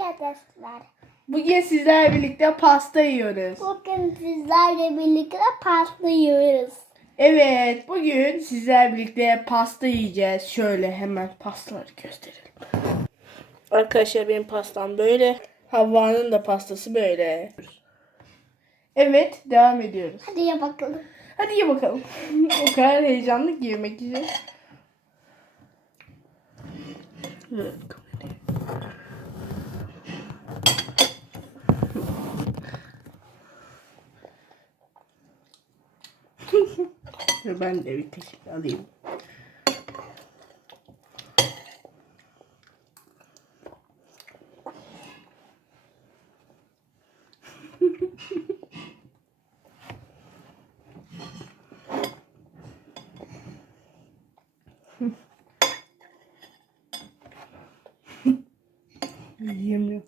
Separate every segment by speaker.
Speaker 1: arkadaşlar.
Speaker 2: Bugün sizlerle birlikte pasta yiyoruz.
Speaker 1: Bugün sizlerle birlikte pasta yiyoruz.
Speaker 2: Evet, bugün sizlerle birlikte pasta yiyeceğiz. Şöyle hemen pastaları gösterelim. Arkadaşlar benim pastam böyle. Havva'nın da pastası böyle. Evet, devam ediyoruz.
Speaker 1: Hadi ye bakalım.
Speaker 2: Hadi ye bakalım. o kadar heyecanlı ki yemek için. Evet, Ve ben de bir kaşık alayım. Yiyemiyorum.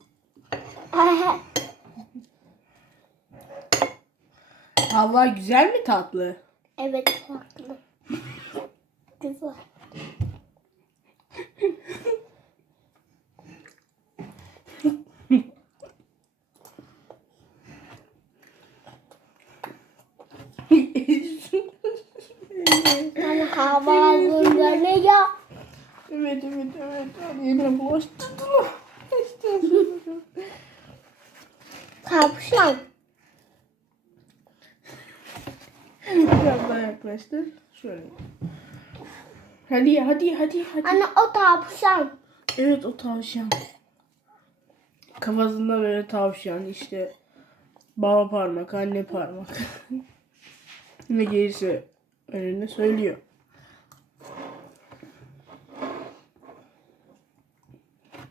Speaker 2: Havva güzel mi tatlı?
Speaker 1: Evet tatlı. Güzel. Kahvaltında ne ya?
Speaker 2: evet evet evet. Yine bulaştırdılar.
Speaker 1: Tavşan.
Speaker 2: Biraz daha yaklaştır. Şöyle. Hadi hadi hadi hadi.
Speaker 1: Anne o tavşan.
Speaker 2: Evet o tavşan. Kafasında böyle tavşan işte. Baba parmak, anne parmak. ne gelirse önünde söylüyor.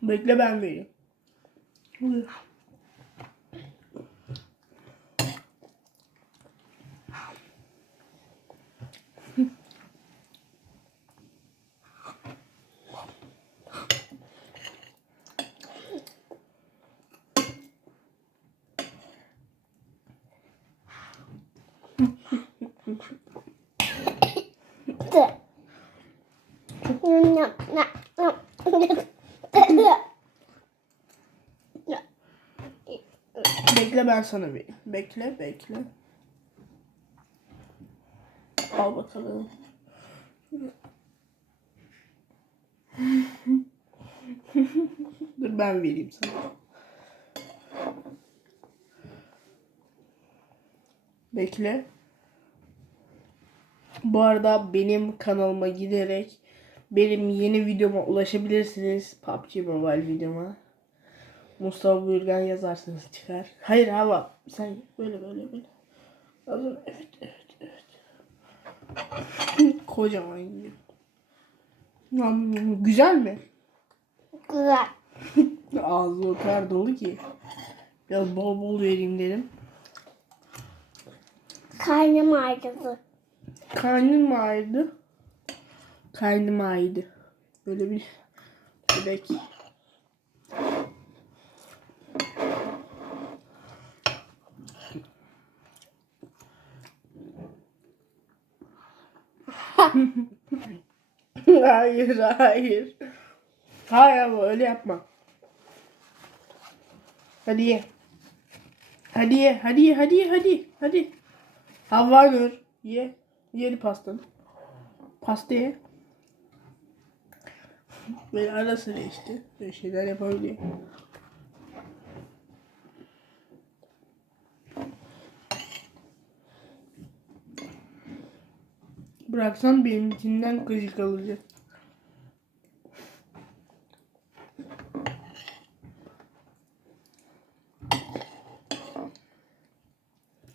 Speaker 2: Bekle ben vereyim. Buyur. Bekle ben sana vereyim. Bekle bekle. Al bakalım. Dur ben vereyim sana. Bekle. Bu arada benim kanalıma giderek benim yeni videoma ulaşabilirsiniz. PUBG Mobile videoma. Mustafa Buyurgan yazarsanız çıkar. Hayır hava. Sen böyle böyle böyle. Hazır. Evet evet evet. Kocaman yiyor. Güzel mi?
Speaker 1: Güzel.
Speaker 2: Ağzı o kadar dolu ki. Biraz bol bol vereyim dedim.
Speaker 1: Karnım ağrıdı.
Speaker 2: Karnım ağrıdı? Karnım ağrıdı. Böyle bir bebek. hayır hayır. Hayır ama öyle yapma. Hadi ye. Hadi ye, hadi ye, hadi ye, hadi, hadi. Havva Nur, ye. Ye pastanı. Pasta ye. Böyle ara sıra işte. Böyle şeyler yapabiliyor. Bıraksan benimkinden gıcık alacak.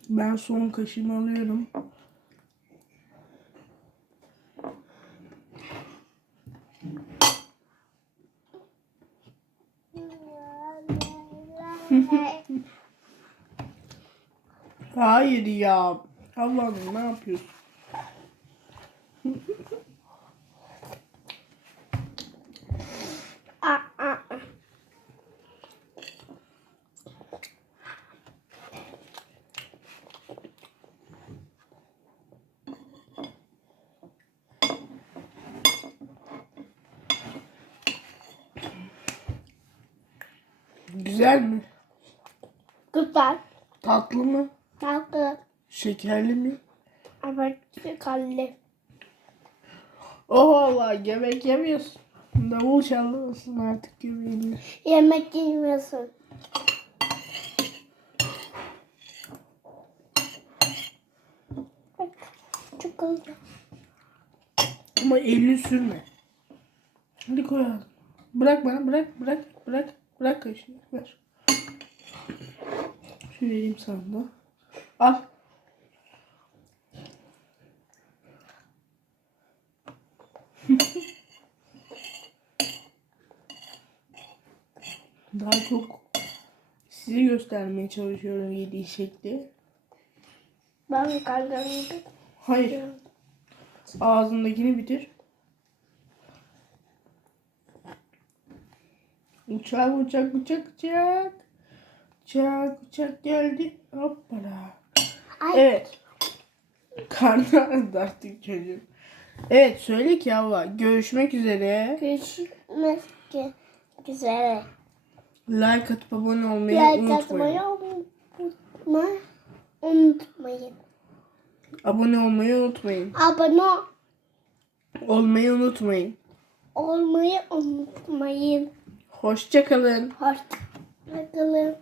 Speaker 2: Ben son kaşığımı alıyorum. Hayır ya. Allah'ım ne yapıyorsun? Güzel mi?
Speaker 1: Güzel.
Speaker 2: Tatlı mı?
Speaker 1: Tatlı.
Speaker 2: Şekerli mi?
Speaker 1: Ama şekerli.
Speaker 2: Oh Allah yemek yemiyorsun. Davul çalmasın artık yemeğini.
Speaker 1: Yemek yemiyorsun. Çok oldu.
Speaker 2: Ama elini sürme. Hadi koy ağzına. Bırak bana bırak bırak bırak. Bırak kaşığı ver. Vereyim sana da. Al. Daha çok size göstermeye çalışıyorum yediği şekli.
Speaker 1: Ben kaldırdım.
Speaker 2: Hayır. Ağzındakini bitir. Uçak uçak uçak uçak. Uçak uçak geldi. Hoppala.
Speaker 1: Ay.
Speaker 2: Evet. Karnı artık çocuğum. Evet söyle ki hava. Görüşmek üzere.
Speaker 1: Görüşmek üzere.
Speaker 2: Like atıp abone olmayı
Speaker 1: Like
Speaker 2: unutmayın.
Speaker 1: atmayı unutma, unutmayın.
Speaker 2: Abone olmayı unutmayın.
Speaker 1: Abone
Speaker 2: Olmayı unutmayın.
Speaker 1: olmayı unutmayın.
Speaker 2: Hoşça kalın.
Speaker 1: Hoşçakalın.